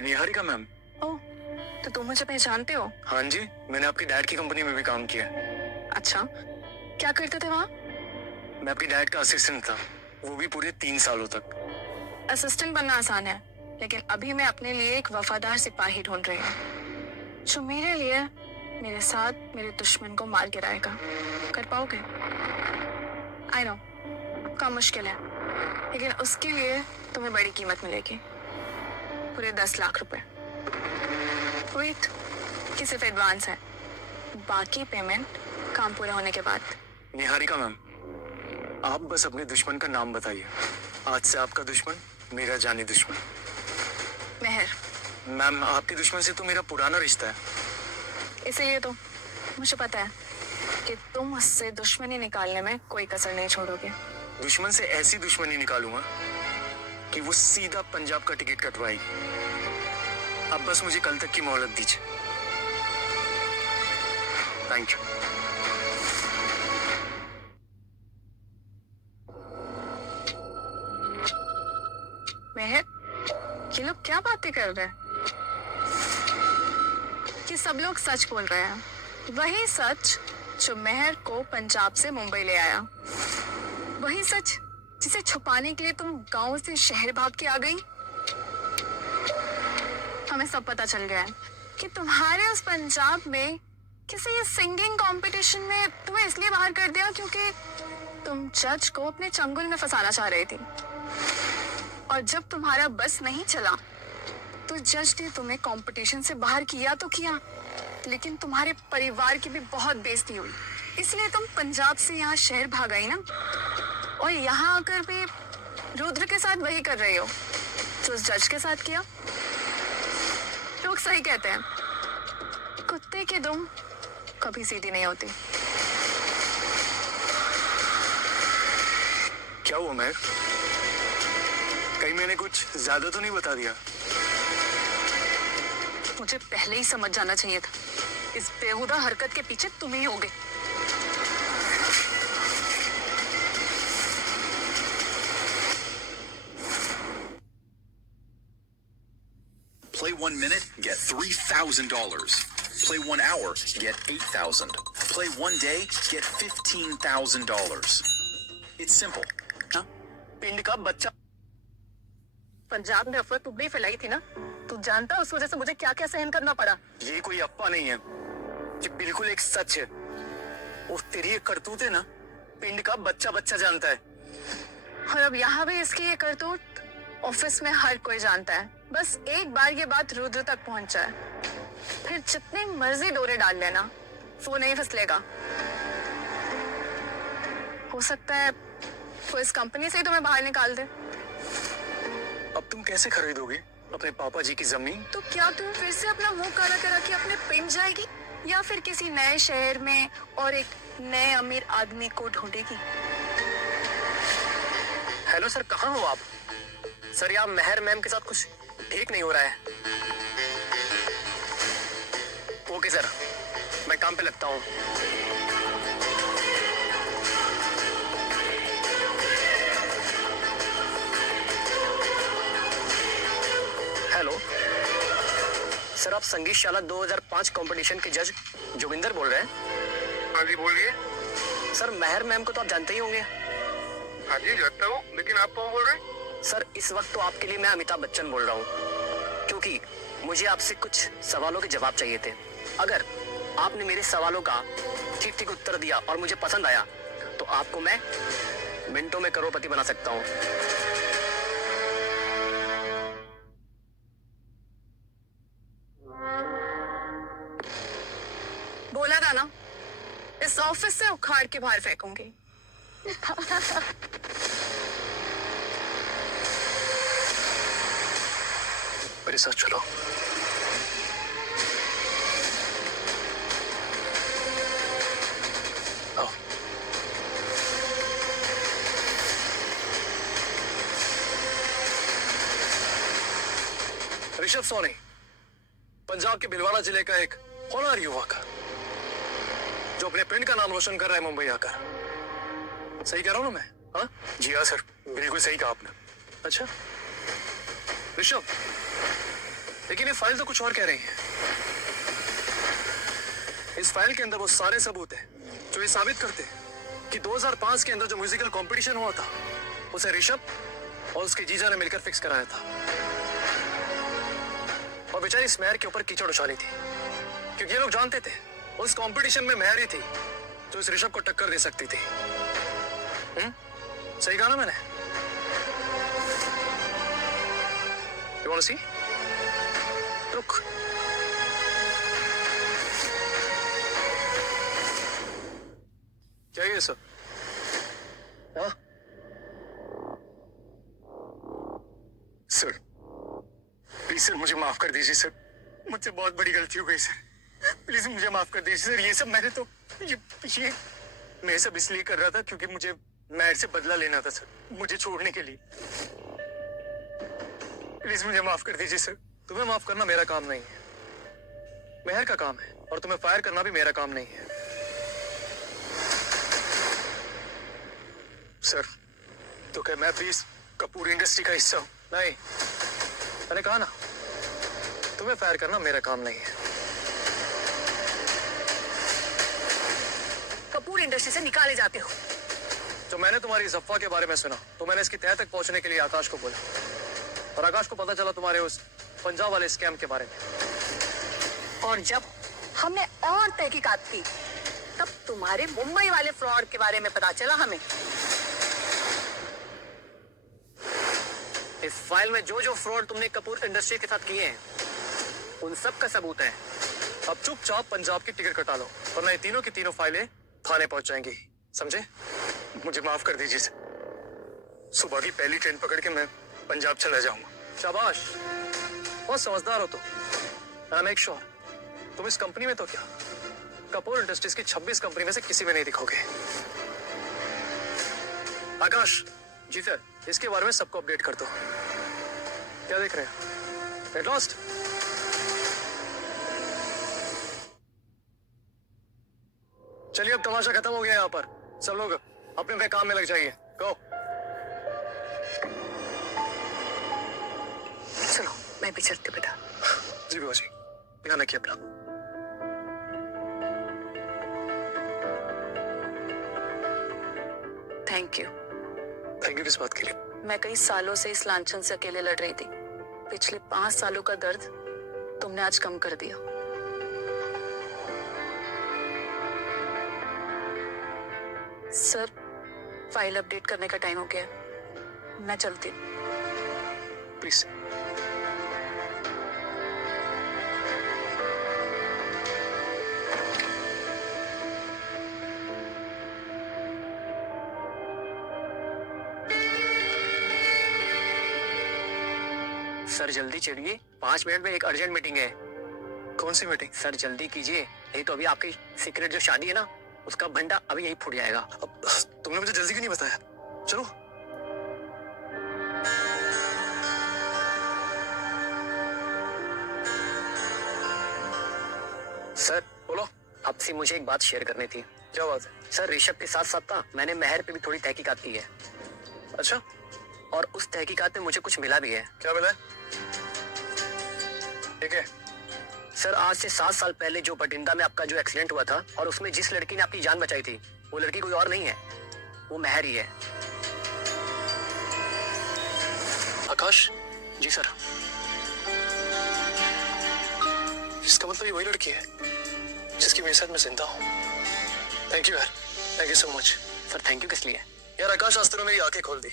Niharika ma'am. ओह, तो तुम मुझे पहचानते हो? हाँ जी, मैंने आपकी डैड की कंपनी में भी काम किया। अच्छा, क्या करते थे वहाँ? मैं आपकी डैड का असिस्टेंट था, वो भी पूरे 3 सालों तक। असिस्टेंट बनना आसान है, लेकिन अभी मैं अपने लिए एक वफादार सिपाही ढूंढ रही हूँ जो मेरे लिए मेरे साथ मेरे दुश्मन को मार गिराएगा। कर पाओगे? आई नो, काम मुश्किल है, लेकिन उसके लिए तुम्हें बड़ी कीमत मिलेगी, पूरे 10 लाख रुपए। वेट, कि सिर्फ एडवांस है, बाकी पेमेंट काम पूरा होने के बाद। निहारिका मैम, आप बस अपने दुश्मन का नाम बताइए। आज से आपका दुश्मन मेरा जानी दुश्मन। मेहर। मैम, आपके दुश्मन से तो मेरा पुराना रिश्ता है। इसीलिए तो मुझे पता है कि तुम मुझसे दुश्मनी निकालने में कोई कसर नहीं छोड़ोगे। दुश्मन से ऐसी दुश्मनी निकालूंगा कि वो सीधा पंजाब का टिकट कटवाएगी। अब बस मुझे कल तक की मोहलत दीजिए। Thank you. मेहर, ये लोग क्या बातें कर रहे हैं? कि सब लोग सच बोल रहे हैं, वही सच जो मेहर को पंजाब से मुंबई ले आया, वही सच जिसे छुपाने के लिए तुम गांव से शहर भाग के आ गई। हमें सब पता चल गया है कि तुम्हारे उस पंजाब में किसी सिंगिंग कंपटीशन में तुम्हें इसलिए बाहर कर दिया क्योंकि तुम जज को अपने चंगुल में फंसाना चाह रही थी, और जब तुम्हारा बस नहीं चला तो जज ने तुम्हें कंपटीशन से बाहर किया तो किया, लेकिन तुम्हारे परिवार की भी बहुत बेइज्जती हुई, इसलिए तुम पंजाब से यहाँ शहर भाग आई ना, और यहाँ आकर भी रुद्र के साथ वही कर रही हो जो उस जज के साथ किया। लोग सही कहते हैं, कुत्ते की दुम कभी सीधी नहीं होती। क्या हुआ मेहर? कहीं मैंने कुछ ज्यादा तो नहीं बता दिया? मुझे पहले ही समझ जाना चाहिए था, इस बेहुदा हरकत के पीछे तुम ही होगे। Play 1 minute, get $3,000. Play 1 hour, get $8,000. Play 1 day, get $15,000. It's simple. पिंड का बच्चा। पंजाब ने अफवाह तुमने फैलाई थी ना, तू जानता उस वजह से मुझे क्या क्या सहन करना पड़ा। ये कोई अफवाह नहीं है, ये बिल्कुल एक सच है। और तेरी ये करतूत है ना, पिंड का बच्चा बच्चा जानता है। और अब यहाँ भी इसकी ये करतूत ऑफिस में हर कोई जानता है। बस एक बार ये बात रुद्र तक पहुंच जाए, फिर जितनी मर्जी डोरे डाल लेना, वो नहीं फिसलेगा। हो सकता है वो इस कंपनी से ही तुम्हें बाहर निकाल दे। अब तुम कैसे खरीदोगे अपने पापा जी की जमीन? तो क्या तुम फिर से अपना मुंह काला करा के अपने पिंड जाएगी, या फिर किसी नए शहर में और एक नए अमीर आदमी को ढूंढेगी? हेलो सर, कहाँ हो आप? सर, यहाँ मेहर मैम के साथ कुछ ठीक नहीं हो रहा है। ओके सर, मैं काम पे लगता हूँ। हेलो सर, आप संगीतशाला 2005 कंपटीशन के जज जोगिंदर बोल रहे हैं? हाँ जी, बोलिए। सर, मेहर मैम को तो आप जानते ही होंगे। हाँ जी, जानता हूँ, लेकिन आप कौन बोल रहे हैं? सर, इस वक्त तो आपके लिए मैं अमिताभ बच्चन बोल रहा हूँ, क्योंकि मुझे आपसे कुछ सवालों के जवाब चाहिए थे। अगर आपने मेरे सवालों का ठीक ठीक उत्तर दिया और मुझे पसंद आया, तो आपको मैं मिनटों में करोड़पति बना सकता हूँ। बोला था ना, इस ऑफिस से उखाड़ के बाहर फेंकूंगी। मेरे साथ चलो। आओ। ऋषभ सोनी, पंजाब के भिलवाड़ा जिले का एक होनहार युवक जो अपने पिंड का नाम रोशन कर रहा है मुंबई आकर। सही कह रहा हूं ना मैं? हाँ जी हाँ सर, बिल्कुल सही कहा आपने। अच्छा ऋषभ, लेकिन ये फाइल तो कुछ और कह रही है। इस फाइल के अंदर वो सारे सबूत हैं जो ये साबित करते हैं कि 2005 के अंदर जो म्यूजिकल कंपटीशन हुआ था उसे ऋषभ और उसके जीजा ने मिलकर फिक्स कराया था। और बेचारी इस मेहर के ऊपर कीचड़ उछाली थी क्योंकि ये लोग जानते थे उस कंपटीशन में मेहर ही थी जो इस ऋषभ को टक्कर दे सकती थी। सही कहा ना मैंने? You want to see? रुक। क्या ये सब? हाँ? सर, प्लीज सर मुझे माफ कर दीजिए सर, मुझसे बहुत बड़ी गलती हो गई सर, प्लीज मुझे माफ कर दीजिए सर। ये सब मैंने तो ये मैं सब इसलिए कर रहा था क्योंकि मुझे मेहर से बदला लेना था सर, मुझे छोड़ने के लिए। प्लीज मुझे माफ कर दीजिए सर। तुम्हें माफ करना मेरा काम नहीं है, मेहर का काम है, और तुम्हें फायर करना भी मेरा काम नहीं है। सर तो क्या मैं भी इस कपूर इंडस्ट्री का हिस्सा हूं? नहीं, मैंने कहा ना तुम्हें फायर करना मेरा काम नहीं है। कपूर इंडस्ट्री से निकाले जाते हो। जो मैंने तुम्हारी इस अफवाह के बारे में सुना तो मैंने इसकी तह तक पहुंचने के लिए आकाश को बोला, और आकाश को पता चला तुम्हारे उस पंजाब वाले स्कैम के बारे में। और जब हमने और तहकीकात की तब तुम्हारे मुंबई वाले फ्रॉड के बारे में पता चला हमें। इस फाइल में जो जो फ्रॉड तुमने कपूर इंडस्ट्री के साथ किए हैं उन सब का सबूत है। अब चुपचाप पंजाब की टिकट कटा लो वरना ये तीनों की तीनों फाइलें थाने पहुंच जाएंगी, समझे? मुझे माफ कर दीजिए सर। सुबह की पहली ट्रेन पकड़ के मैं पंजाब चला जाऊंगा। शाबाश, बहुत समझदार हो तुम। मेक श्योर तुम इस कंपनी में तो क्या कपूर इंडस्ट्रीज की 26 कंपनी में से किसी में नहीं दिखोगे। आकाश जी सर, इसके बारे में सबको अपडेट कर दो। क्या देख रहे हैं? Get lost. चलिए अब तमाशा खत्म हो गया यहाँ पर, सब लोग अपने अपने काम में लग जाइए। गो। चलो मैं भी चलती बेटा। जी बुआ जी, ध्यान रखिए अपना। Thank you. थैंक यू किस बात के लिए? मैं कई सालों से इस लांछन से अकेले लड़ रही थी। पिछले 5 सालों का दर्द तुमने आज कम कर दिया। सर, फाइल अपडेट करने का टाइम हो गया, मैं चलती हूँ। प्लीज। सर जल्दी चलिए, 5 मिनट में एक अर्जेंट मीटिंग है। कौन सी मीटिंग? सर जल्दी कीजिए, नहीं तो अभी आपकी सीक्रेट जो शादी है ना उसका भंडा अभी यही फूट जाएगा। अब तुमने मुझे जल्दी क्यों नहीं बताया? चलो। सर बोलो। आपसे मुझे एक बात शेयर करनी थी। क्या बात है? सर ऋषभ के साथ साथ ना मैंने मेहर पे भी थोड़ी तहकीकात की है। अच्छा, और उस तहकीकात में मुझे कुछ मिला भी है। क्या मिला है? ठीक है सर, आज से 7 साल पहले जो बठिंडा में आपका जो एक्सीडेंट हुआ था और उसमें जिस लड़की ने आपकी जान बचाई थी वो लड़की कोई और नहीं है, वो मेहर ही है। आकाश जी सर, इसका मतलब ये वही लड़की है जिसकी मेरे साथ मैं जिंदा हूँ। थैंक यू यार, thank you so much. Sir thank you किस लिए? यार आकाश आज तूने मेरी आंखें खोल दी,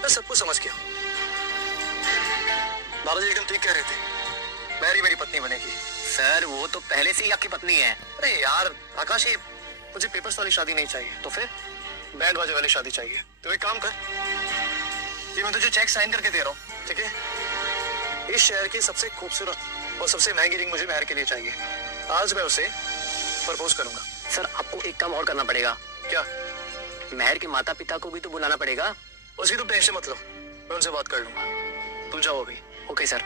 मैं सब कुछ समझ गया। बालाजी एकदम ठीक कह रहे थे, मेरी मेरी पत्नी बनेगी। सर वो तो पहले से ही आपकी पत्नी है। अरे यार आकाश, ये मुझे पेपर्स वाली शादी नहीं चाहिए, तो फिर बैंड बाजे वाली शादी चाहिए। तो एक काम कर, ये मैं तुझे चेक साइन करके दे रहा हूँ, ठीक है? इस शहर की सबसे खूबसूरत और सबसे महंगी रिंग मुझे मेहर के लिए चाहिए। आज मैं उसे प्रपोज करूंगा। सर आपको एक काम और करना पड़ेगा। क्या? मेहर के माता पिता को भी तो बुलाना पड़ेगा। उसकी तुम टेंशन मत लो, मैं उनसे बात कर लूंगा। तुम जाओ अभी। Okay sir.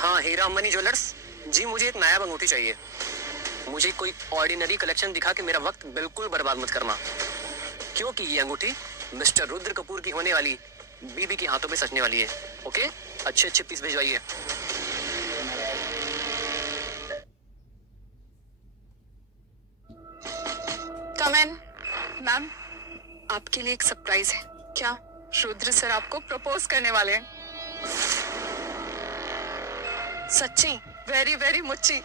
हाँ हीरा मनी ज्वेलर्स जी, मुझे एक नायाब अंगूठी चाहिए। मुझे कोई ऑर्डिनरी कलेक्शन दिखा के मेरा वक्त बिल्कुल बर्बाद मत करना, क्योंकि ये अंगूठी मिस्टर रुद्र कपूर की होने वाली बीबी के हाथों में सजने वाली है। ओके, अच्छे अच्छे पीस भिजवाइए। कम इन। मैम, आपके लिए एक सरप्राइज है। क्या रुद्र सर आपको प्रपोज करने वाले हैं? सच्ची? वेरी वेरी मुच्ची।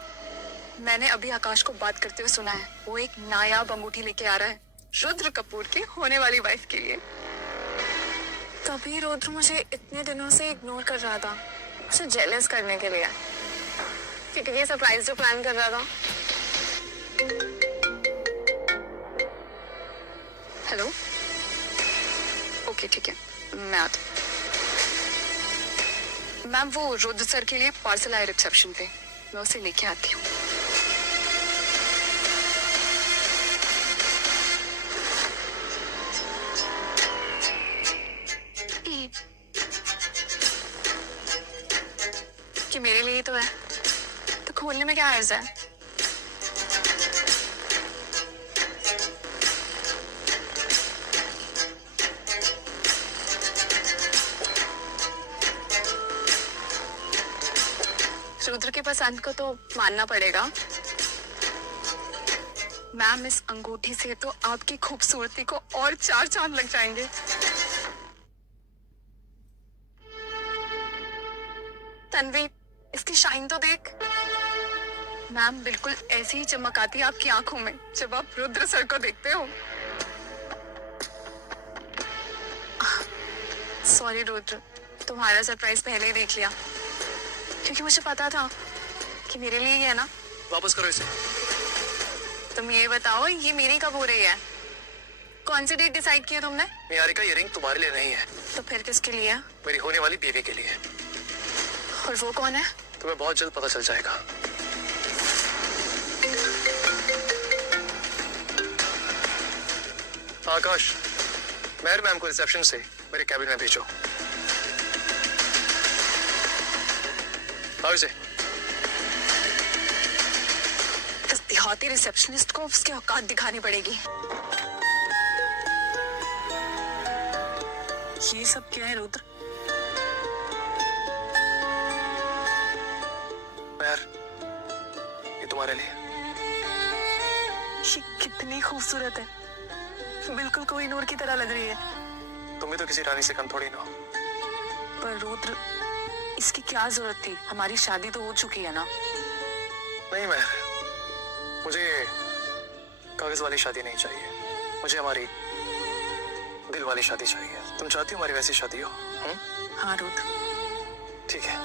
मैंने अभी आकाश को बात करते हुए सुना है, वो एक नायाब अंगूठी लेके आ रहा है रुद्र कपूर की होने वाली वाइफ के लिए। तभी रुद्र मुझे इतने दिनों से इग्नोर कर रहा था, मुझे जेलस करने के लिए, क्योंकि ये सरप्राइज जो प्लान कर रहा था। हेलो, ओके ठीक है, मैं आती हूँ। मैम, वो रुद्र सर के लिए पार्सल आए रिसेप्शन पे, मैं उसे लेके आती हूँ। कि मेरे लिए ही तो है, तो खोलने में क्या हर्ज है? रुद्र की पसंद को तो मानना पड़ेगा। मैम, इस अंगूठी से तो आपकी खूबसूरती को और 4 चांद लग जाएंगे। तन्वी, इसकी शाइन तो देख। मैम, बिल्कुल ऐसी ही चमक आती है आपकी आंखों में जब आप रुद्र सर को देखते हो। सॉरी रुद्र, तुम्हारा सरप्राइज पहले ही देख लिया, क्योंकि मुझे पता था कि मेरे लिए ही है ना। वापस करो इसे। तुम ये बताओ, ये मेरी कब हो रही है? कौन सी डेट डिसाइड किया तुमने? निहारिका, ये रिंग तुम्हारे लिए नहीं है, तो फिर किसके लिए है? मेरी होने वाली बीवी के लिए। और वो कौन है? तुम्हें बहुत जल्द पता चल जाएगा। आकाश, मेहर मैम को रिसेप्शन से मेरे कैबिन में भेजो। आओ इसे। इस देहाती रिसेप्शनिस्ट को उसकी औकात दिखानी पड़ेगी। ये सब क्या है रुद्र? मेहर, ये तुम्हारे लिए। ये कितनी खूबसूरत है, बिल्कुल कोई नूर की तरह लग रही है। तुम भी तो किसी रानी से कम थोड़ी ना हो। पर रुद्र, इसकी क्या जरूरत थी? हमारी शादी तो हो चुकी है ना। नहीं मेहर, मुझे कागज वाली शादी नहीं चाहिए, मुझे हमारी दिल वाली शादी चाहिए। तुम चाहती हो हमारी वैसी शादी हो? हाँ रुद्र। ठीक है।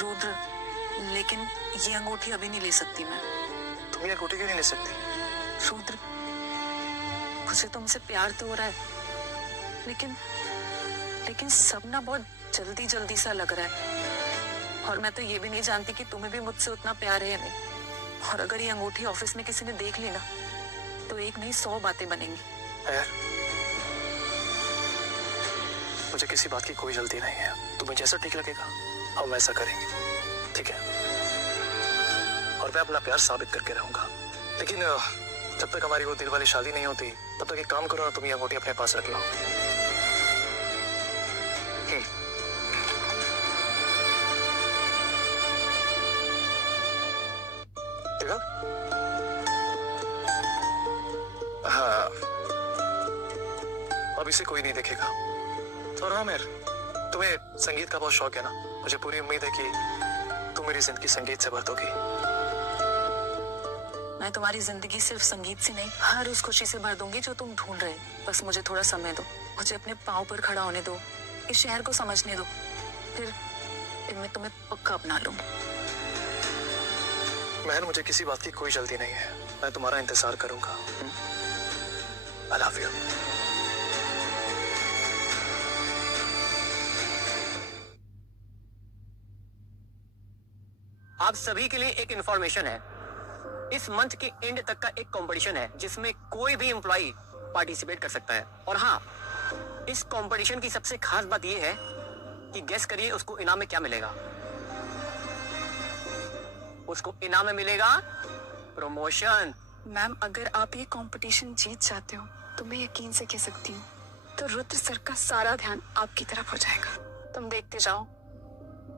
रुद्र, लेकिन ये अंगूठी अभी नहीं ले सकती मैं। तुम ये अंगूठी क्यों नहीं ले सकती? रुद्र, मुझे तुमसे प्यार तो हो रहा है, लेकिन सब ना बहुत जल्दी जल्दी सा लग रहा है। और मैं तो ये भी नहीं जानती कि तुम्हें भी मुझसे उतना प्यार है या नहीं। और अगर ये अंगूठी ऑफिस में किसी ने देख ली ना, तो एक नहीं 100 बातें बनेंगी। यार, मुझे किसी बात की कोई जल्दी नहीं है। तुम्हें जैसा ठीक लगेगा हम वैसा करेंगे, ठीक है? और मैं अपना प्यार साबित करके रहूंगा। लेकिन जब तक हमारी वो दिल वाली शादी नहीं होती, तब तक एक काम करो ना, तुम ये अंगूठी अपने पास रख लो। देखा? हाँ, अब इसे कोई नहीं देखेगा। और हाँ मेर, तुम्हें संगीत का बहुत शौक है ना? मुझे पूरी उम्मीद है कि तुम मेरी जिंदगी संगीत से भर दोगी। मैं तुम्हारी जिंदगी सिर्फ संगीत से नहीं, हर उस खुशी से भर दूंगी जो तुम ढूंढ रहे हो। बस मुझे थोड़ा समय दो, मुझे अपने पाँव पर खड़ा होने दो, इस शहर को समझने दो, फिर मैं तुम्हें पक्का अपना लूंगी। महर, मुझे किसी बात की कोई जल्दी नहीं है, मैं तुम्हारा इंतजार करूंगा। I love you. आप सभी के लिए एक इंफॉर्मेशन है। इस मंथ के एंड तक का एक कंपटीशन है जिसमें कोई भी एम्प्लॉय पार्टिसिपेट कर सकता है। और हाँ, इस कंपटीशन की सबसे खास बात यह है कि गेस करिए उसको इनाम में क्या मिलेगा। उसको इनाम में मिलेगा प्रमोशन। मैम, अगर आप ये कंपटीशन जीत जाते हो तो मैं यकीन से कह सकती हूँ तो रुद्र सर का सारा ध्यान आपकी तरफ हो जाएगा। तुम देखते जाओ,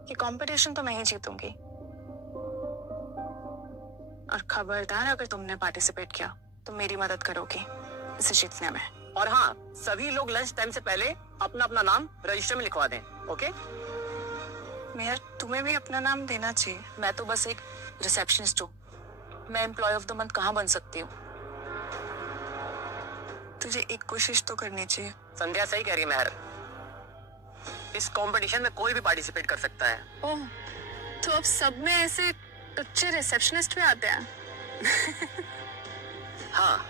ये कंपटीशन तो मैं ही जीतूंगी। और खबरदार अगर तुमने पार्टिसिपेट किया तो मेरी मदद करोगी इसे जीतने में। और हाँ, सभी लोग लंच टाइम से पहले अपना अपना नाम रजिस्टर में लिखवा दें। ओके? मेहर, तुम्हें भी अपना नाम देना चाहिए। मैं तो बस एक रिसेप्शनिस्ट हूँ, मैं एम्प्लॉय ऑफ द मंथ कहाँ बन सकती हूँ? तुझे एक कोशिश तो करनी चाहिए। संध्या सही कह रही है मेहर, इस कंपटीशन में कोई भी पार्टिसिपेट कर सकता है। ओह, तो अब सब में ऐसे अच्छे रिसेप्शनिस्ट भी आते हैं। हाँ,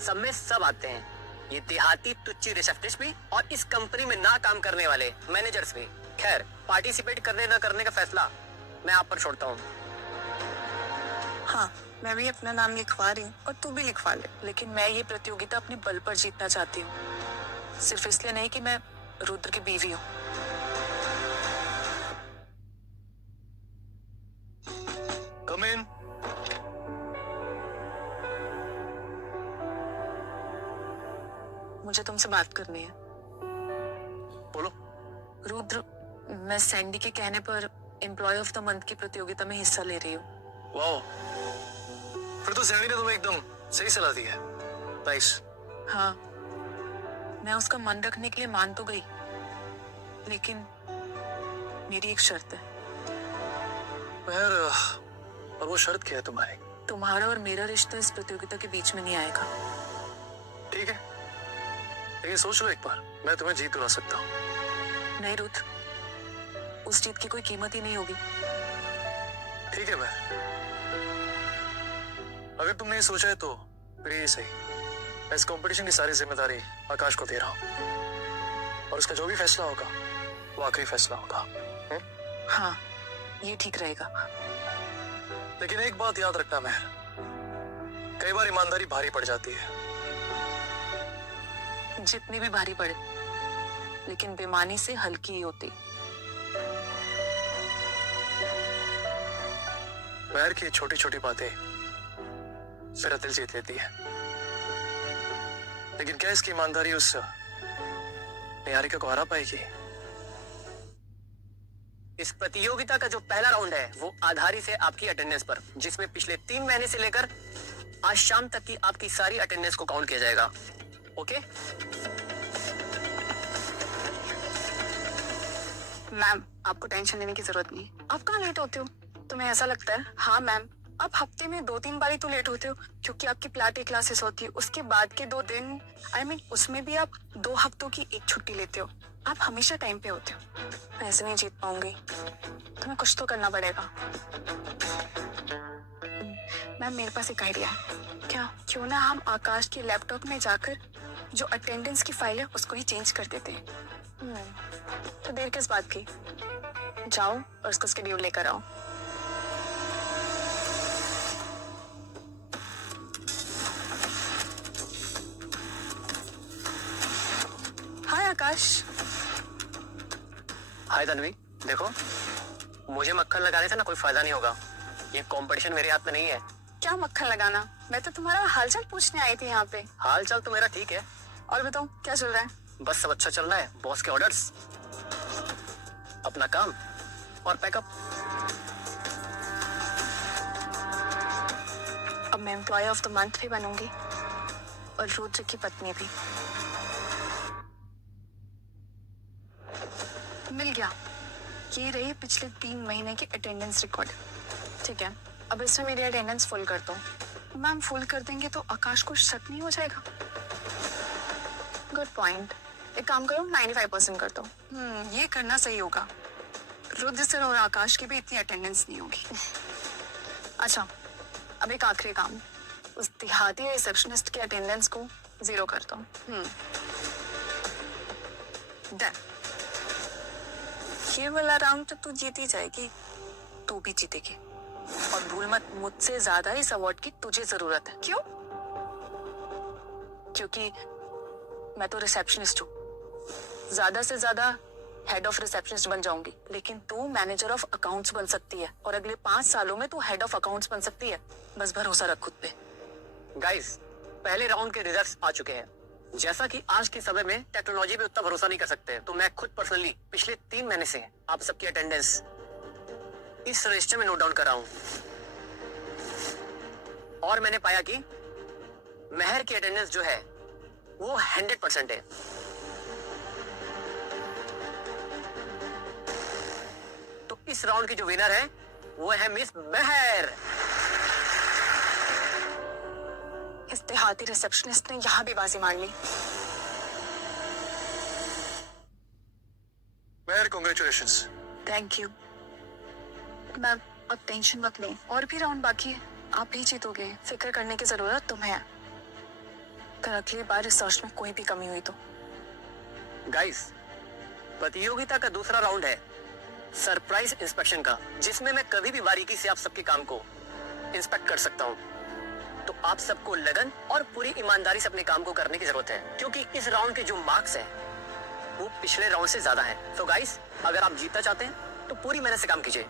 सब में सब आते हैं, ये देहाती तुच्ची रिसेप्शनिस्ट भी और इस कंपनी में ना काम करने वाले मैनेजर्स भी। खैर, पार्टिसिपेट करने ना करने का फैसला मैं आप पर छोड़ता हूँ। हाँ, मैं भी अपना नाम लिखवा रही हूँ और तू भी लिखवा ले। लेकिन मैं ये प्रतियोगिता अपनी बल पर जीतना चाहती हूँ, सिर्फ इसलिए नहीं कि मैं रुद्र की बीवी हूँ। Come in. मुझे तुमसे बात करनी है। बोलो। रुद्र, मैं सैंडी के कहने पर एम्प्लॉय ऑफ द मंथ की प्रतियोगिता में हिस्सा ले रही हूँ। वाओ, फिर तो सैंडी ने तुम्हें एकदम सही सलाह दी है। नाइस। हाँ, मैं उसका मन रखने के लिए मान तो गई, लेकिन मेरी एक शर्त है। मेहर, और वो शर्त क्या है तुम्हारी? तुम्हारा और मेरा रिश्ता इस प्रतियोगिता के बीच में नहीं आएगा। ठीक है, लेकिन सोच लो एक बार, मैं तुम्हें जीत दिला सकता हूँ। नहीं रुद्र, उस जीत की कोई कीमत ही नहीं होगी। ठीक है मेहर, अगर तुमने ये सोचा है तो फिर ये सही। मैं इस कंपटीशन की सारी जिम्मेदारी आकाश को दे रहा हूँ और उसका जो भी फैसला होगा वो आखिरी फैसला होगा। हाँ, ये ठीक रहेगा। लेकिन एक बात याद रखना मेहर, कई बार ईमानदारी भारी पड़ जाती है। जितनी भी भारी पड़े, लेकिन बेईमानी से हल्की ही होती। मेहर की छोटी छोटी बातें मेरा दिल जीत लेती है, लेकिन क्या इसकी ईमानदारी उस निहारिका को हरा पाएगी? इस प्रतियोगिता का जो पहला राउंड है वो आधारित है आपकी अटेंडेंस पर, जिसमें पिछले 3 महीने से लेकर आज शाम तक की आपकी सारी अटेंडेंस को काउंट किया जाएगा। ओके? मैम, आपको टेंशन लेने की जरूरत नहीं। आप कहाँ लेट होते हो? तुम्हें ऐसा लगता है? हाँ मैम, आप हफ्ते में 2-3 बारी तो लेट होते हो, क्योंकि आपकी प्लाटे क्लासेस होती है। उसके बाद के 2 दिन, उसमें भी आप 2 हफ्तों की एक छुट्टी लेते हो। आप हमेशा टाइम पे होते हो। मैं ऐसे नहीं जीत पाऊंगी, तुम्हें कुछ तो करना पड़ेगा। मैम, मेरे पास एक आइडिया है। क्या? क्यों ना हम आकाश के लैपटॉप में जाकर जो अटेंडेंस की फाइल है उसको ही चेंज कर देते हैं। तो देर किस बात की? जाओ और उसका शेड्यूल लेकर आओ। हाय आकाश। हाय तन्वी, देखो, मुझे मक्खन लगाने से ना कोई फायदा नहीं होगा। ये कंपटीशन मेरे हाथ में नहीं है। क्या मक्खन लगाना? मैं तो तुम्हारा हालचाल पूछने आई थी यहाँ पे। हाल चाल तो मेरा ठीक है। और बताओ, क्या चल रहा है? बस सब अच्छा चल रहा है। बॉस के ऑर्डर्स, अपना काम और पैकअप। अब मैं एम्प्लॉय ऑफ द मंथ भी बनूंगी और रुद्र की पत्नी भी। मिल गया। ये रही पिछले 3 महीने की अटेंडेंस रिकॉर्ड। ठीक है, अब इसमें मेरी अटेंडेंस फुल कर दो। मैम, फुल कर देंगे तो आकाश को शक नहीं हो जाएगा? Good point. एक काम करो, 95% कर दो। ये करना सही होगा। रुद्र सर और आकाश की भी इतनी अटेंडेंस नहीं होगी। अच्छा, अब एक आखिरी काम, उस देहाती रिसेप्शनिस्ट की अटेंडेंस को 0 कर दो। डन। ये वाला राउंड तो तू जीत ही जाएगी। तू भी जीतेगी, और भूल मत, मुझसे ज्यादा इस अवार्ड की तुझे जरूरत है। क्यों? क्योंकि मैं तो रिसेप्शनिस्ट हूँ, ज्यादा से ज्यादा हेड ऑफ रिसेप्शनिस्ट बन जाऊंगी, लेकिन तू मैनेजर ऑफ अकाउंट्स बन सकती है, और अगले 5 सालों में तू हेड ऑफ अकाउंट्स बन सकती है। बस भरोसा रख खुद पे। गाइस, पहले राउंड के रिजल्ट्स आ चुके हैं। जैसा कि आज के समय में टेक्नोलॉजी पे उतना भरोसा नहीं कर सकते, तो मैं खुद पर्सनली पिछले 3 महीने से आप सबकी अटेंडेंस इस रजिस्टर में नोट डाउन कर रहा हूं, और मैंने पाया कि मेहर की अटेंडेंस जो है वो 100% है। तो इस राउंड की जो विनर है वो है मिस मेहर। इस देहाती रिसेप्शनिस्ट ने यहाँ भी बाजी मार ली। मेहर, कॉन्ग्रेचुलेशंस। थैंक यू मैम, अब टेंशन मत लें, और भी राउंड बाकी है, आप भी जीतोगे, फिक्र करने की जरूरत तुम्हें है। अगर अगली बार रिसर्च में कोई भी कमी हुई तो। गाइस, प्रतियोगिता का दूसरा राउंड है सरप्राइज इंस्पेक्शन का, जिसमें मैं कभी भी बारीकी से आप सबके काम को इंस्पेक्ट कर सकता हूं। तो आप सबको लगन और पूरी ईमानदारी से अपने काम को करने की जरूरत है, क्योंकि इस राउंड के जो मार्क्स हैं वो पिछले राउंड से ज्यादा हैं। तो गाइस, अगर आप जीतना चाहते हैं तो पूरी मेहनत से काम कीजिए।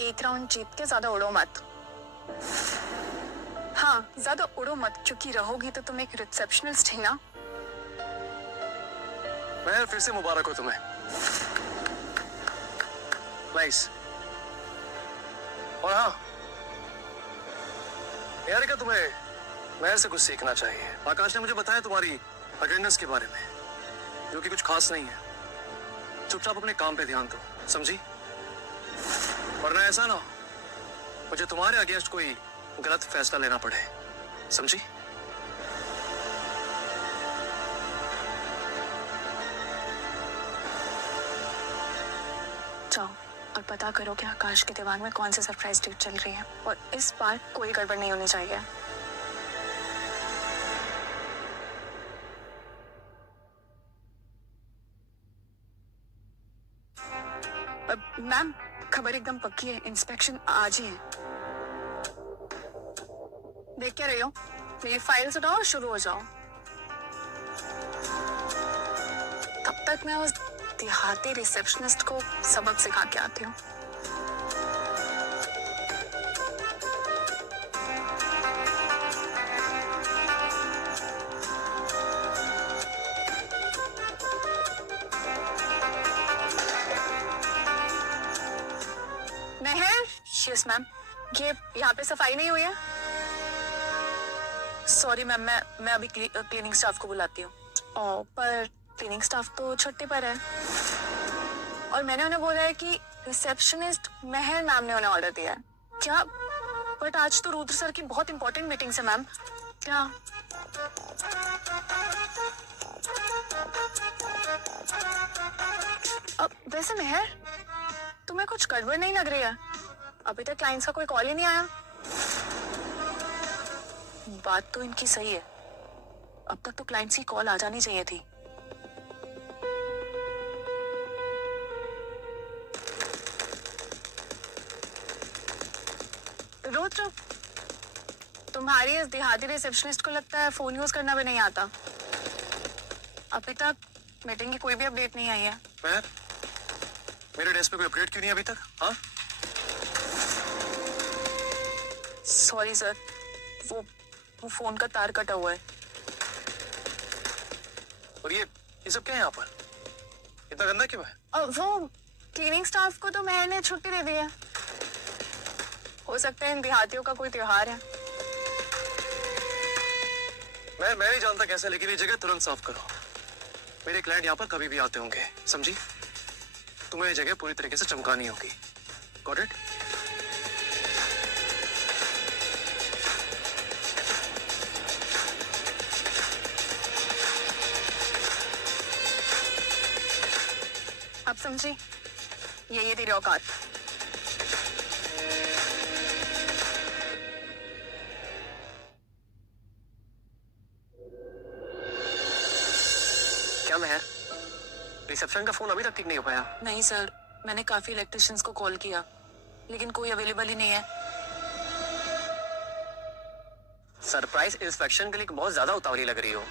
एक राउंड जीत के ज्यादा उड़ो मत। हाँ, ज्यादा उड़ो मत, क्योंकि रहोगी तो तुम एक रिसेप्शनिस्ट ही ना। मेहर, फिर से मुबारक हो तुम्हें। नाइस। और हाँ, निहारिका, तुम्हें मेहर से कुछ सीखना चाहिए। आकाश ने मुझे बताया तुम्हारी अटेंडेंस के बारे में, जो कि कुछ खास नहीं है। चुपचाप अपने काम पे ध्यान दो, समझी? वरना ऐसा ना हो मुझे तुम्हारे अगेंस्ट कोई गलत फैसला लेना पड़े, समझी? जाओ और पता करो कि आकाश के दिमाग में कौन सी सरप्राइज डेट चल रही है, और इस बार कोई गड़बड़ नहीं होनी चाहिए। मैम, खबर एकदम पक्की है, इंस्पेक्शन आज ही है। देख क्या रही हो? मेरी फाइल्स उठाओ और शुरू हो जाओ। तब तक मैं उस देहाती रिसेप्शनिस्ट को सबक सिखा के आती हूँ। मेहर, यस मैम, ये यहाँ पे सफाई नहीं हुई है। सॉरी मैम, मैं अभी क्लीनिंग स्टाफ को बुलाती हूँ। पर क्लीनिंग स्टाफ तो छुट्टी पर है, और मैंने उन्हें बोला है कि रिसेप्शनिस्ट मेहर मैम ने उन्हें ऑर्डर दिया है। क्या? बट आज तो रुद्र सर की बहुत इंपॉर्टेंट मीटिंग है मैम। क्या? अब वैसे मेहर, तुम्हें कुछ गड़बड़ नहीं लग रही है? अभी तक क्लाइंट्स का कोई कॉल ही नहीं आया। बात तो इनकी सही है, अब तक तो क्लाइंट्स की कॉल आ जानी चाहिए थी। रुद्र, तुम्हारी इस देहाती रिसेप्शनिस्ट को लगता है फोन यूज करना भी नहीं आता। अभी तक मीटिंग की कोई भी अपडेट नहीं आई है। मेहर, मेरे डेस्क पे कोई अपडेट क्यों नहीं अभी तक? हाँ, सॉरी सर, वो फोन का तार कटा हुआ है। और ये सब क्या है यहाँ पर? इतना गंदा क्यों है? वो क्लीनिंग स्टाफ को तो मेहर ने छुट्टी दे दी है। हो सकता है इन देहातियों का कोई त्योहार है। मैं नहीं जानता कैसे, लेकिन ये जगह तुरंत साफ करो। मेरे क्लाइंट यहाँ पर कभी भी आते होंगे, समझी? तुम्हें ये जगह पूरी तरीके से चमकानी होगी। Got it? अब समझी? ये तेरी औकात। क्या मेहर, रिसेप्शन का फोन अभी तक ठीक नहीं हो पाया? नहीं सर, मैंने काफी इलेक्ट्रिशियंस को कॉल किया, लेकिन कोई अवेलेबल ही नहीं है। सरप्राइज इंस्पेक्शन के लिए बहुत ज्यादा उतावली लग रही हो।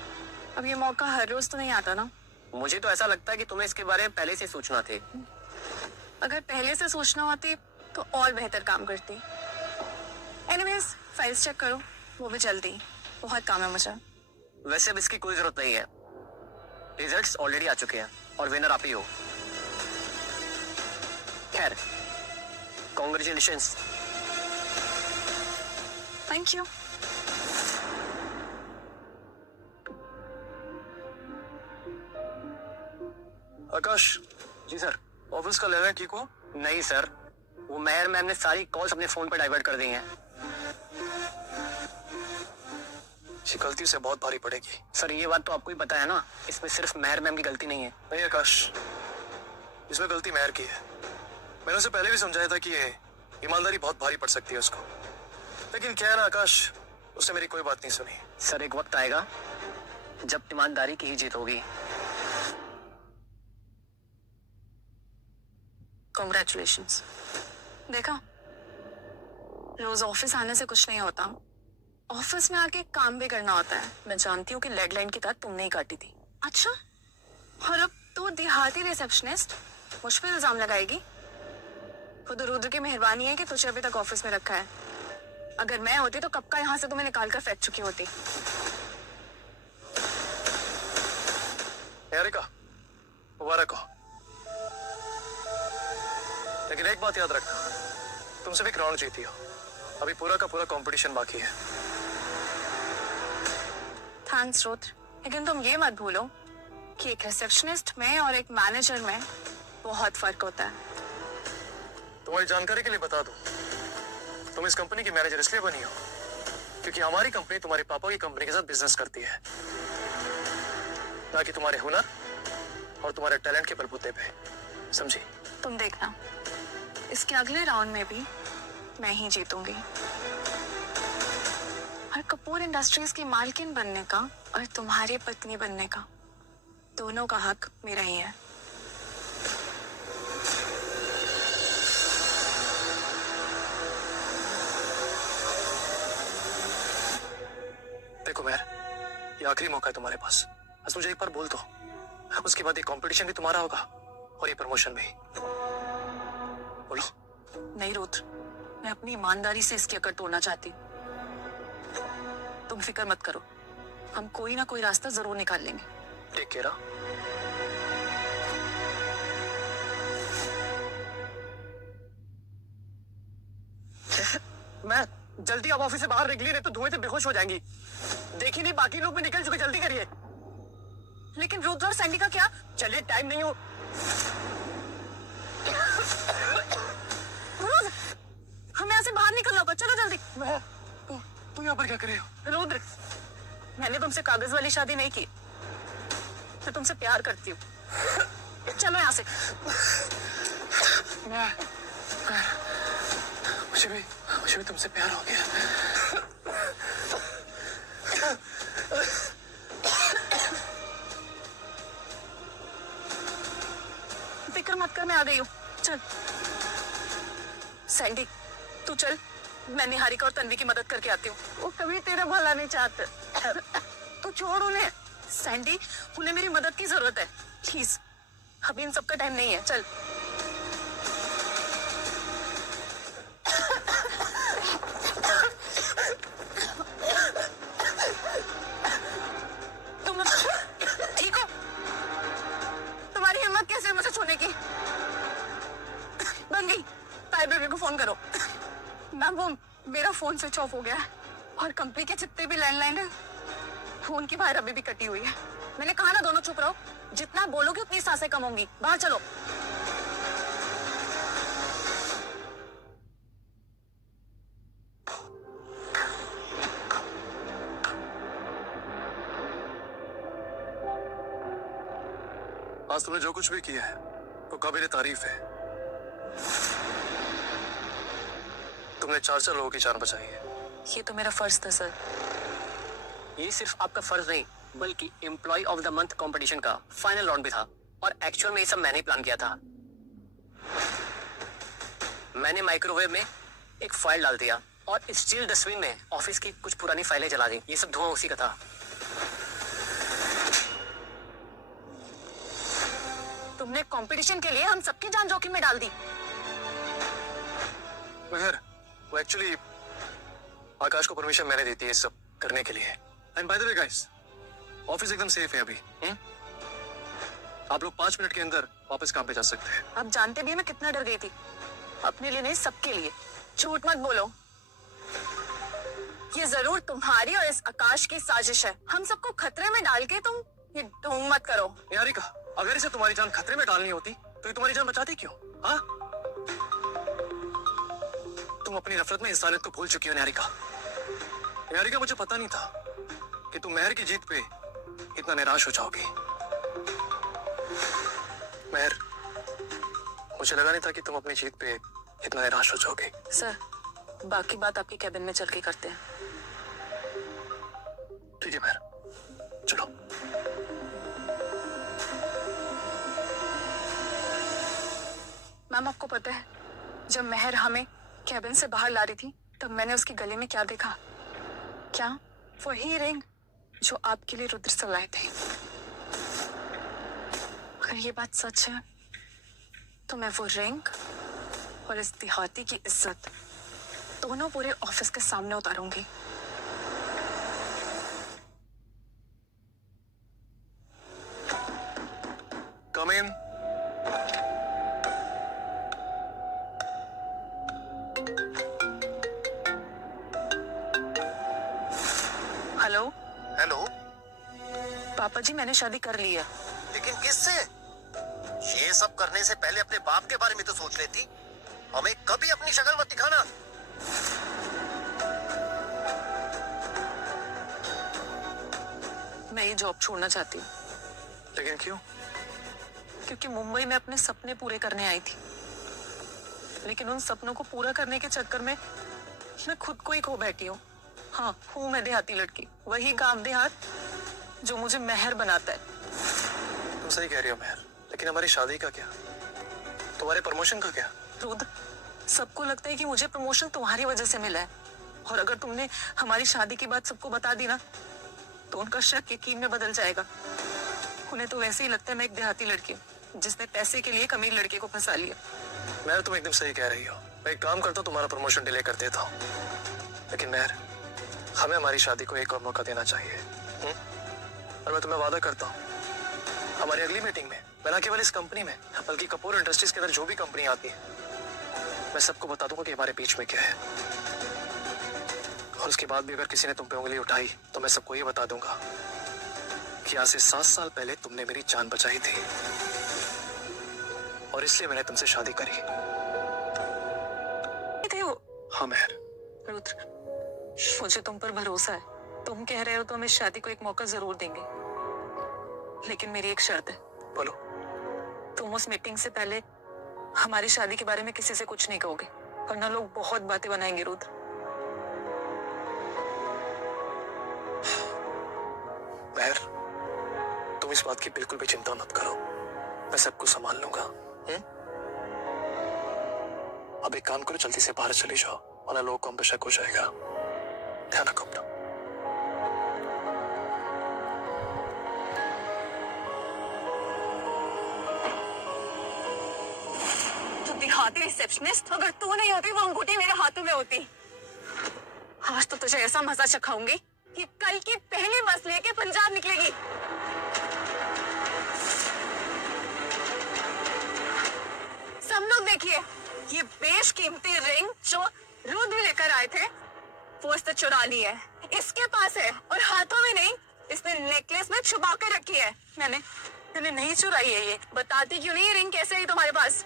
अब ये मौका हर रोज तो नहीं आता ना। मुझे तो ऐसा लगता है कि तुम्हें इसके बारे में पहले से सोचना थे। अगर पहले से सोचना होती तो और बेहतर काम करती। एनीवेज, फाइल्स चेक करो, वो भी जल्दी, बहुत काम है मुझे। वैसे अब इसकी कोई जरूरत नहीं है, रिजल्ट्स ऑलरेडी आ चुके हैं और विनर आप ही हो। खैर, congratulations. Thank you. Akash, ji sir. Office का लेना ठीक हो? नहीं सर, वो मेहर मैम ने सारी कॉल्स अपने फोन पर डाइवर्ट कर दी हैं। ये गलती से बहुत भारी पड़ेगी। सर ये बात तो आपको ही पता है ना, इसमें सिर्फ मेहर मैम की गलती नहीं है। नहीं आकाश, इसमें गलती मेहर की है। मैंने उसे पहले भी समझाया था कि ये ईमानदारी बहुत भारी पड़ सकती है उसको, लेकिन क्या है ना आकाश, उसने मेरी कोई बात नहीं सुनी। सर एक वक्त आएगा जब ईमानदारी की ही जीत होगी। कॉन्ग्रेचुलेशंस। देखा, रोज ऑफिस आने से कुछ नहीं होता, ऑफिस में आके काम भी करना होता है। मैं जानती हूँ कि डेडलाइन की तार तुमने ही काटी थी। अच्छा, और अब तो देहाती रिसेप्शनिस्ट मुझ पे इल्जाम लगाएगी? खुद रुद्र की मेहरबानी है कि तुझे अभी तक ऑफिस में रखा है। अगर मैं होती तो कब का यहाँ से तुम्हें निकाल कर फेंक चुकी होती। निहारिका, मुबारक हो। लेकिन एक बात याद रखना, तुम सिर्फ एक राउंड जीती हो, अभी पूरा का पूरा कंपटीशन बाकी है। थैंक्स रुद्र, लेकिन तुम ये मत भूलो कि एक रिसेप्शनिस्ट में और एक मैनेजर में बहुत फर्क होता है। तुम्हारी जानकारी के लिए बता दूं, तुम इस कंपनी की मैनेजर इसलिए बनी हो क्योंकि हमारी कंपनी तुम्हारे पापा की कंपनी के साथ बिजनेस करती है, ना कि तुम्हारे हुनर और तुम्हारे टैलेंट के बलबूते पे, समझी? तुम देखना, इसके अगले राउंड में भी मैं ही जीतूंगी और कपूर इंडस्ट्रीज की मालकिन बनने का और तुम्हारी पत्नी बनने का दोनों का हक मेरा ही है। देखो मेहर, ये आखिरी मौका है तुम्हारे पास, बस मुझे एक बार बोल दो, उसके बाद ये कंपटीशन भी तुम्हारा होगा और ये प्रमोशन भी। बोलो। नहीं रुद्र, मैं अपनी ईमानदारी से इसकी अकड़ तोड़ना चाहती हूँ। तुम फिक्र मत करो, हम कोई ना कोई रास्ता जरूर निकाल लेंगे। Take care. मैं जल्दी अब ऑफिस से बाहर निकली, नहीं तो धुएं से बेहोश हो जाएंगी। देखी नहीं, बाकी लोग भी निकल चुके, जल्दी करिए। लेकिन रुद्र और सैंडी का क्या? चलिए, टाइम नहीं हो। रुद्र, हमें यहाँ से बाहर निकलना होगा, चलो जल्दी। तुम यहाँ पर क्या कर रही हो? रुद्र, मैंने तुमसे कागज वाली शादी नहीं की, मैं तुमसे प्यार करती हूँ। चलो यहाँ से। मुझे भी तुमसे प्यार हो गया। फिक्र मत कर, मैं आ गई हूँ। चल सैंडी, तू चल, मैं निहारिका और तन्वी की मदद करके आती हूँ। वो कभी तेरा भला नहीं चाहते। तू छोड़ उन्हें। सैंडी, उन्हें मेरी मदद की जरूरत है, प्लीज। अभी इन सबका टाइम नहीं है, चल। तुम ठीक हो? तुम्हारी हिम्मत कैसे है मुझसे छूने की? बन गई, ताई बेबी को फोन करो। मैम, वो मेरा फोन स्विच ऑफ हो गया है और कंपनी के जितने भी लैंडलाइन है फोन की वायर अभी भी कटी हुई है। मैंने कहा ना दोनों चुप रहो, जितना बोलोगे उतनी सांसें कम होंगी। बाहर चलो। आज तुमने जो कुछ भी किया है वो काबिल तारीफ है। तुमने 4 लोगों की जान बचाई है। ये तो मेरा फर्ज था सर। ये सिर्फ आपका फर्ज नहीं, बल्कि employee of the month competition का फाइनल राउंड भी था, और एक्चुअल में ये सब मैंने ही प्लान किया था। मैंने माइक्रोवेव में एक फाइल डाल दिया और स्टील डस्टबिन में ऑफिस की कुछ पुरानी फाइलें जला दी। ये सब धुआं उसी का था। तुमने कंपटीशन के लिए हम सबकी जान जोखिम में डाल दी। मगर वो एक्चुअली आकाश को परमिशन मैंने दी थी ये सब करने के लिए। And by the way guys, office एकदम सेफ है अभी। आप लोग 5 मिनट के अंदर वापस काम पे जा सकते हैं। आप जानते भी हैं मैं कितना डर गई थी, अपने लिए नहीं सबके लिए। झूठ मत बोलो, ये जरूर तुम्हारी और इस आकाश की साजिश है। हम सबको खतरे में डाल के तुम ये ढोंग मत करो। निहारिका, अगर इसे तुम्हारी जान खतरे में डालनी होती तो ये तुम्हारी जान बचाती क्यों? हाँ, तुम अपनी नफरत में इंसानियत को भूल चुकी हो निहारिका। निहारिका, मुझे पता नहीं था कि तुम मेहर की जीत पे इतना निराश हो जाओगी। मेहर, मुझे लगा नहीं था कि तुम अपनी जीत पे इतना निराश हो जाओगे। सर, बाकी बात आपके कैबिन में चल के करते हैं। ठीक है मेहर, चलो। मैम आपको पता है, जब मेहर हमें कैबिन से बाहर ला रही थी तब मैंने उसके गले में क्या देखा? क्या? वही रिंग जो आपके लिए रुद्र से लाए थे। अगर ये बात सच है तो मैं वो रिंग और इस देहाती की इज्जत दोनों पूरे ऑफिस के सामने उतारूंगी। कम इन। Hello hello. पापा जी, मैंने शादी कर ली है। लेकिन किससे? ये सब करने से पहले अपने बाप के बारे में तो सोच लेती। हमें कभी अपनी शक्ल मत दिखाना। मैं ये जॉब छोड़ना चाहती हूँ, लेकिन क्यों? क्योंकि मुंबई में अपने सपने पूरे करने आई थी, लेकिन उन सपनों को पूरा करने के चक्कर में मैं खुद को ही खो बैठी हूँ। हाँ, हूँ मैं देहाती लड़की, वही गांव देहात जो मुझे मेहर बनाता है। तुम सही कह रही हो मेहर, लेकिन हमारी शादी का क्या? तुम्हारे प्रमोशन का क्या? रुद्र, सबको लगता है कि मुझे प्रमोशन तुम्हारी वजह से मिला है, और अगर तुमने हमारी शादी की बात सबको बता दी ना तो उनका शक यकीन में बदल जाएगा। उन्हें तो वैसे ही लगता है मैं एक देहाती लड़की हूँ जिसने पैसे के लिए एक अमीर लड़के को फंसा लिया। मेहर, तुम एकदम सही कह रही हो। मैं एक काम करता हूँ, तुम्हारा प्रमोशन डिले कर देता हूँ। लेकिन मेहर, हमें हमारी शादी को एक और मौका देना चाहिए। और मैं तुम्हें वादा करता हूँ, हमारी अगली मीटिंग में मैं ना केवल इस कंपनी में बल्कि कपूर इंडस्ट्रीज के अंदर जो भी कंपनी आती है मैं सबको बता दूंगा कि हमारे बीच में क्या है। और उसके बाद भी अगर किसी ने तुम पे उंगली उठाई तो मैं सबको ये बता दूंगा कि आज से 7 साल पहले तुमने मेरी जान बचाई थी और इसलिए मैंने तुमसे शादी करी। थे वो। हाँ मेहर। रुद्र, मुझे तुम पर भरोसा है। तुम कह रहे हो तो हम इस शादी को एक मौका जरूर देंगे, लेकिन मेरी एक शर्त है। बोलो। तुम उस मीटिंग से पहले हमारी शादी के बारे में किसी से कुछ नहीं कहोगे, वरना लोग बहुत बातें बनाएंगे। रुद्र, मेहर, तुम इस बात की बिल्कुल भी चिंता मत करो, मैं सबको संभाल लूंगा। अब एक काम करो, जल्दी से बाहर चले जाओ, वरना लोगों को हम पे शक हो जाएगा। ध्यान रखो अपना। तो देहाती रिसेप्शनिस्ट, अगर तू नहीं होती वो अंगूठी मेरे हाथों में होती। आज तो तुझे ऐसा मजा चखाऊंगी कि कल की पहली बस लेके पंजाब निकलेगी। सब लोग देखिए, ये बेशकीमती रिंग जो रुद्र लेकर आए थे वो इसने चुरा ली है। इसके पास है और हाथों में नहीं, इसने नेकलेस में छुपा कर रखी है। मैंने नहीं चुराई है। ये बताती क्यों नहीं? ये रिंग कैसे आई तुम्हारे पास?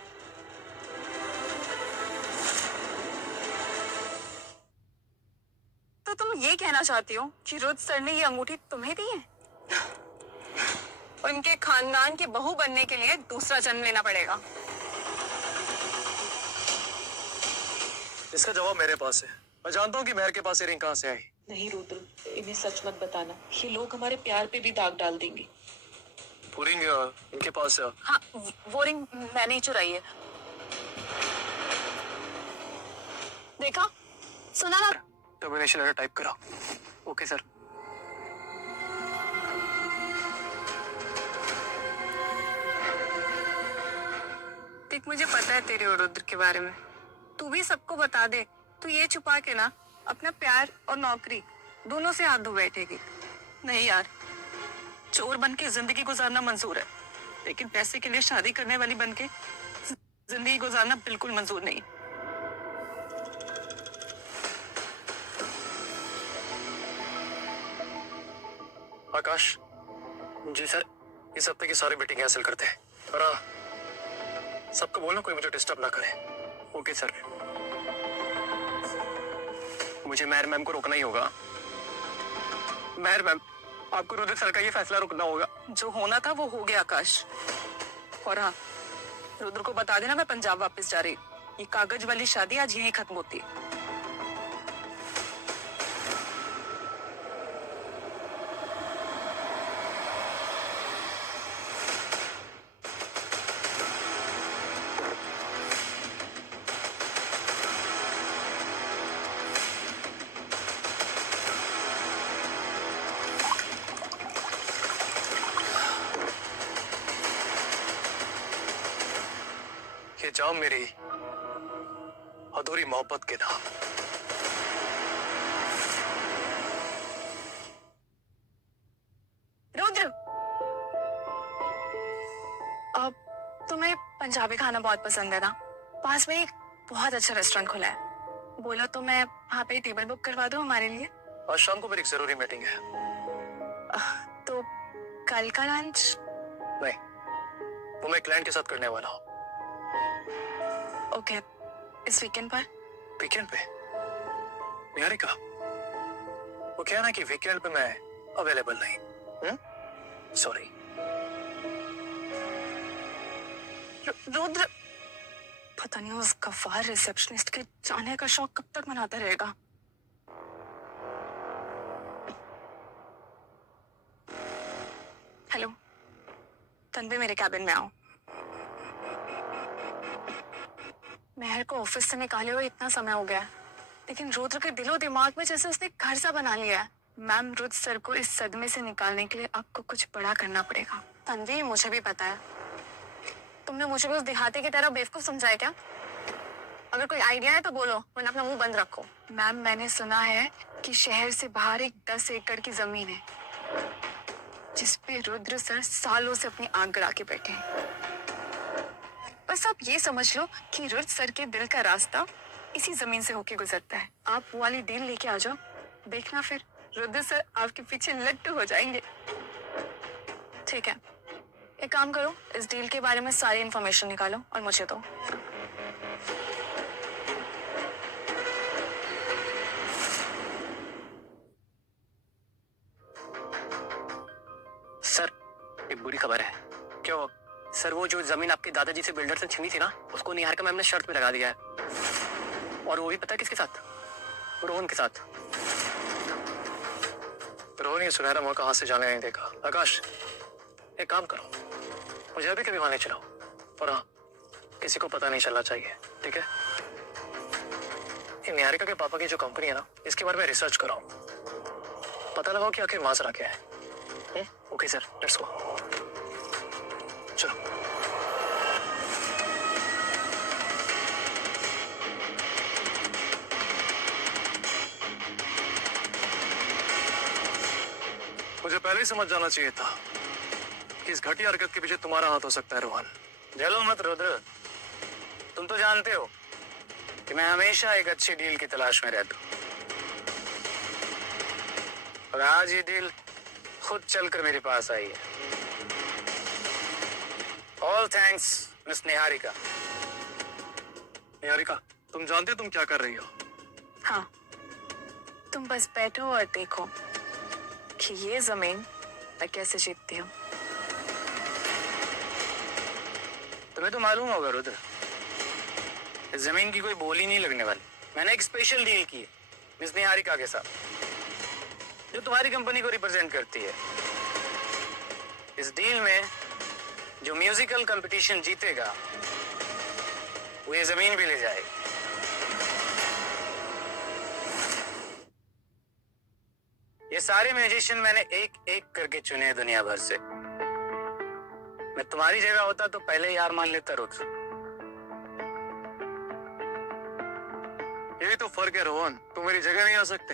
तो तुम ये कहना चाहती हो कि रुद्र सर ने ये अंगूठी तुम्हें दी है? उनके खानदान की बहू बनने के लिए दूसरा जन्म लेना पड़ेगा। इसका जवाब मेरे पास है। मैं जानता हूँ कि मेहर के पास ये रिंग कहाँ से आई। नहीं रुद्र, इन्हें सच मत बताना, ये लोग हमारे प्यार पे भी दाग डाल देंगे। वो रिंग इनके पास है। हाँ, वो रिंग मैंने ही चुराई है। देखा, सुना ना? टर्मिनेशन लेटर टाइप करो। Okay sir. देख, मुझे पता है तेरे और रुद्र के बारे में। तू भी सबको बता दे तो ये छुपा के ना अपना प्यार और नौकरी दोनों से हाथ धो बैठेगी। नहीं यार, चोर बन के जिंदगी गुजारना मंजूर है, लेकिन पैसे के लिए शादी करने वाली बनके जिंदगी गुजारना बिल्कुल मंजूर नहीं। आकाश, जी सर। इस हफ्ते की सारी मीटिंग कैंसिल करते हैं और हाँ, सबको बोलना कोई मुझे डिस्टर्ब ना करे। Okay sir. मुझे मेहर मैम को रोकना ही होगा। मेहर मैम, आपको रुद्र सर का ये फैसला रोकना होगा। जो होना था वो हो गया आकाश। और हाँ, रुद्र को बता देना मैं पंजाब वापस जा रही। ये कागज वाली शादी आज यहीं खत्म होती। ये जाम मेरी अधूरी मोहब्बत के नाम। रुद्र, अब तुम्हें पंजाबी खाना बहुत पसंद है ना? पास में एक बहुत अच्छा रेस्टोरेंट खुला है। बोला तो मैं वहाँ पे टेबल बुक करवा दूँ हमारे लिए। आज शाम को मेरी एक जरूरी मीटिंग है। तो कल का लंच? नहीं, वो मैं क्लाइंट के साथ करने वाला हूँ। ओके, इस वीकेंड पर? वीकेंड पे? निहारिका, वो क्या है ना कि वीकेंड पे मैं अवेलेबल नहीं। सॉरी। रुद्र, पता नहीं उस गफ्फार रिसेप्शनिस्ट के जाने का शौक कब तक मनाता रहेगा। हेलो तन्वी, मेरे कैबिन में आओ। मेहर को ऑफिस से निकाले हुए इतना समय हो गया है, लेकिन रुद्र के दिलो दिमाग में जैसे उसने घर सा बना लिया है। मैम, रुद्र सर को इस सदमे से निकालने के लिए आपको कुछ बड़ा करना पड़ेगा। तन्वी, मुझे भी पता है, तुमने मुझे भी उस देहाती की तरह बेवकूफ समझा है क्या? अगर कोई आइडिया है तो बोलो, वरना अपना मुंह बंद रखो। मैम, मैंने सुना है कि शहर से बाहर एक 10 एकड़ की जमीन है जिसपे रुद्र सर सालों से अपनी आंख गड़ा के बैठे हैं। बस आप ये समझ लो कि रुद्र सर के दिल का रास्ता इसी जमीन से होके गुजरता है। आप वो वाली डील लेके आ जाओ, देखना फिर रुद्र सर आपके पीछे लट्टू हो जाएंगे। ठीक है, एक काम करो, इस डील के बारे में सारी इंफॉर्मेशन निकालो और मुझे दो। सर, एक बुरी खबर है। क्या हुआ? सर, वो जो जमीन आपके दादाजी से बिल्डर से छीनी थी ना, उसको निहारिका मैम ने शर्त पे लगा दिया है। और वो भी पता है किसके साथ? रोहन के साथ। रोहन ये सुनहरा मौका हाथ से जाने नहीं देगा। आकाश, एक काम करो, मुझे अभी कभी वहां चलाओ और हाँ, किसी को पता नहीं चलना चाहिए, ठीक है? ये निहारिका के पापा की जो कंपनी है ना, इसके बारे में रिसर्च कराओ, पता लगाओ कि आखिर माजरा क्या है। Okay sir, let's go. चलो। मुझे पहले ही समझ जाना चाहिए था कि इस घटिया हरकत के पीछे तुम्हारा हाथ हो सकता है रोहन। जलो मत रुद्र, तुम तो जानते हो कि मैं हमेशा एक अच्छी डील की तलाश में रहता हूँ, और आज ये डील खुद चलकर मेरे पास आई है। All thanks miss Niharika. Niharika, तुम जानते हो तुम क्या कर रही हो? हाँ, तुम बस बैठो और देखो कि ये जमीन मैं कैसे जीतती हूँ। तुम्हें तो मालूम होगा रुद्र, इस जमीन की कोई बोली नहीं लगने वाली। मैंने एक स्पेशल डील की है मिस निहारिका के साथ, जो तुम्हारी कंपनी को रिप्रेजेंट करती है। इस डील में जो म्यूजिकल कंपटीशन जीतेगा वो ये जमीन भी ले जाएगा। ये सारे म्यूजिशियन मैंने एक एक करके चुने हैं दुनिया भर से। मैं तुम्हारी जगह होता तो पहले ही हार मान लेता रुद्र। यही तो फर्क है रोहन, तुम मेरी जगह नहीं आ सकते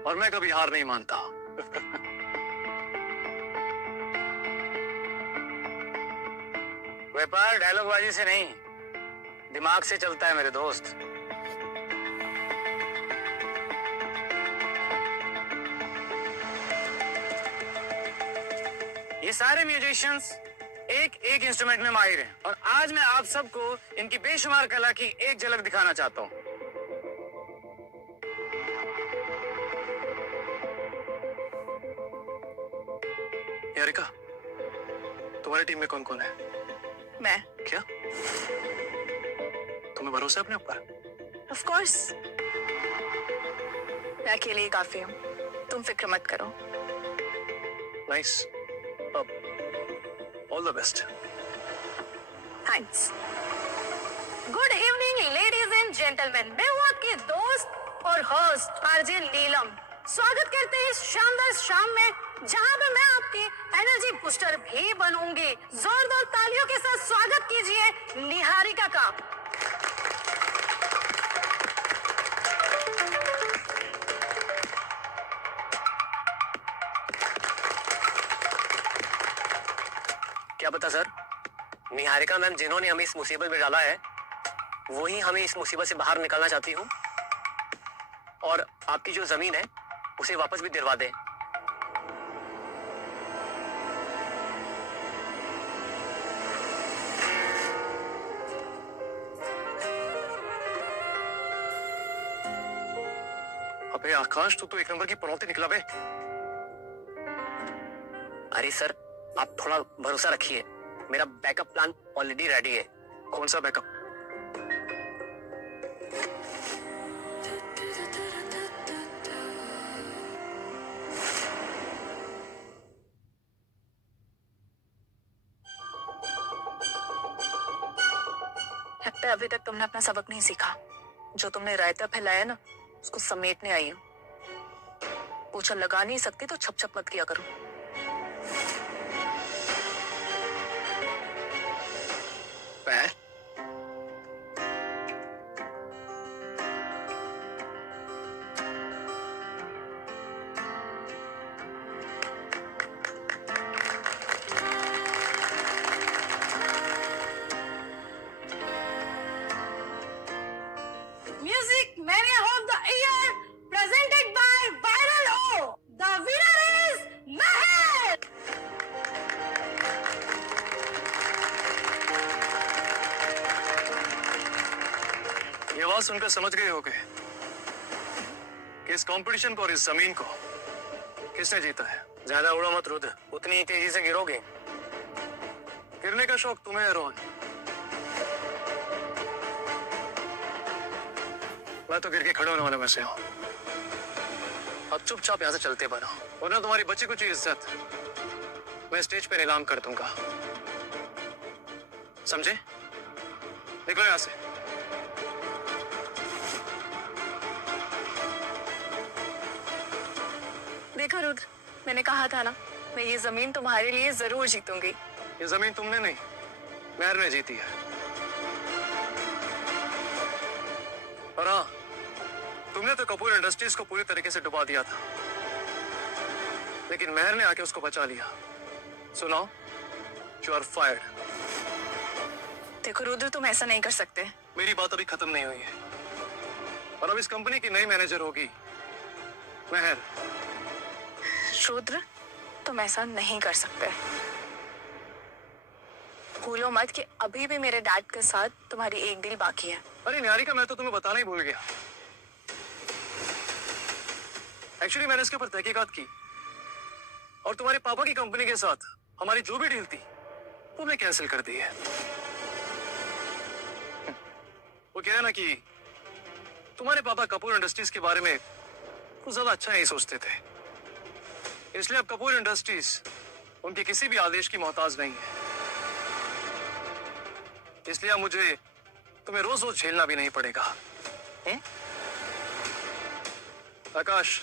और मैं कभी हार नहीं मानता। व्यापार डायलॉगबाजी से नहीं, दिमाग से चलता है मेरे दोस्त। ये सारे म्यूजिशियंस एक एक इंस्ट्रूमेंट में माहिर हैं और आज मैं आप सबको इनकी बेशुमार कला की एक झलक दिखाना चाहता हूँ। यारिका, तुम्हारी टीम में कौन कौन है? मैं। क्या तुम्हें भरोसा है अपने ऊपर? ऑफ कोर्स, मैं अकेले ही काफी हूँ, तुम फिक्र मत करो। Nice, all the best. Thanks. Good evening ladies and gentleman, मैं हूँ आपकी दोस्त और होस्ट आरजे नीलम। स्वागत करते हैं इस शानदार शाम में जहां पे मैं आपकी एनर्जी बूस्टर भी बनूंगी। जोरदार तालियों के साथ स्वागत कीजिए निहारिका का। क्या पता सर, निहारिका मैम जिन्होंने हमें इस मुसीबत में डाला है वही हमें इस मुसीबत से बाहर निकालना चाहती हूँ और आपकी जो जमीन है उसे वापस भी दिलवा दें। अबे आकाश, तू तो एक नंबर की पनौती निकला बे। अरे सर, आप थोड़ा भरोसा रखिए, मेरा बैकअप प्लान ऑलरेडी रेडी है। कौन सा बैकअप? लगता है अभी तक तुमने अपना सबक नहीं सीखा। जो तुमने रायता फैलाया ना, उसको समेटने आई हूँ। पोछा लगा नहीं सकती तो छप छप मत किया करो। पैर? Music Mania of the Year presented by Viral O. The winner is Meher. ये आवाज सुनकर समझ गए होगे कि इस कंपटीशन को और इस जमीन को किसने जीता है। ज्यादा उड़ो मत रुद्र, उतनी ही तेजी से गिरोगे। गिरने का शौक तुम्हें है रोहन, मैं तो गिर के खड़े होने वाले में से हूं। अब चुपचाप यहां से चलते बनो, वरना तुम्हारी बची कुछ इज्जत मैं स्टेज पे नीलाम कर दूंगा, समझे? निकलो यहां से। देखो रुद्र, मैंने कहा था ना, मैं ये जमीन तुम्हारे लिए जरूर जीतूंगी। ये जमीन तुमने नहीं, मेहर ने जीती है। और हाँ, तुमने तो कपूर इंडस्ट्रीज को पूरी तरीके से डुबा दिया था, लेकिन मेहर ने आके उसको बचा लिया। सुनाओ, यू आर फायर्ड। देखो रुद्र, तुम ऐसा नहीं कर सकते। मेरी बात अभी खत्म नहीं हुई है, और अब इस कंपनी की नई मैनेजर होगी मेहर। रुद्र, तुम ऐसा नहीं कर सकते। भूलो मत कि अभी भी मेरे डैड के साथ तुम्हारी एक डील बाकी है। अरे निहारिका, मैं तो तुम्हें बताना ही भूल गया। एक्चुअली मैंने इसके ऊपर तहकीकात की और तुम्हारे पापा की कंपनी के साथ हमारी जो भी डील थी वो हमने कैंसिल कर दी है। वो क्या है ना कि तुम्हारे पापा कपूर इंडस्ट्रीज के बारे में कुछ ज्यादा अच्छा नहीं सोचते थे, इसलिए अब कपूर इंडस्ट्रीज उनके किसी भी आदेश की मोहताज नहीं है। इसलिए अब मुझे तुम्हें रोज रोज झेलना भी नहीं पड़ेगा। आकाश,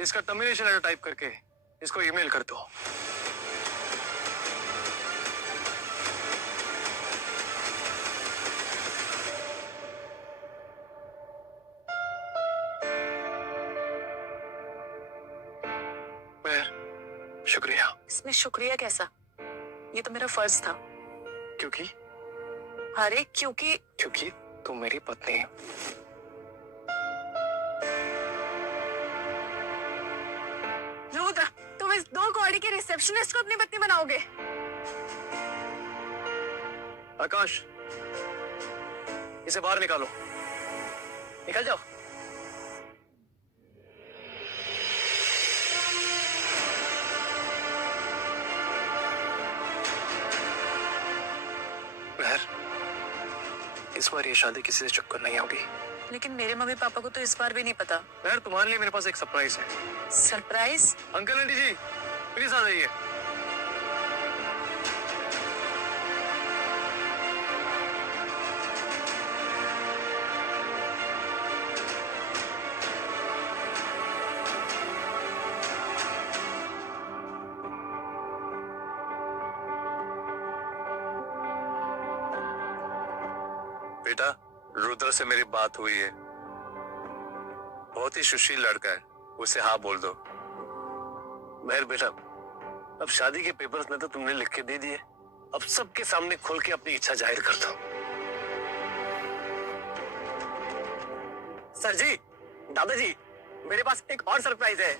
इसका टर्मिनेशन लेटर टाइप करके इसको ईमेल कर दो। शुक्रिया। इसमें शुक्रिया कैसा? ये तो मेरा फर्ज था। क्योंकि अरे क्योंकि क्योंकि तुम मेरी पत्नी है। रुद्र, तुम इस 2 कौड़ी के रिसेप्शनिस्ट को अपनी पत्नी बनाओगे? आकाश, इसे बाहर निकालो। निकल जाओ। महर, इस बार ये शादी किसी से चक्कर नहीं होगी। लेकिन मेरे मम्मी पापा को तो इस बार भी नहीं पता। महर, तुम्हारे लिए मेरे पास एक सरप्राइज है। सरप्राइज? अंकल आंटी जी, प्लीज आ जाइए। बेटा, रुद्र से मेरी बात हुई है। बहुत ही सुशील लड़का है, उसे हाँ बोल दो। महर बेटा, अब शादी के पेपर्स में तो तुमने लिख के दे दिए, अब सबके सामने खोल के अपनी इच्छा जाहिर कर दो। सर जी, दादाजी, मेरे पास एक और सरप्राइज है।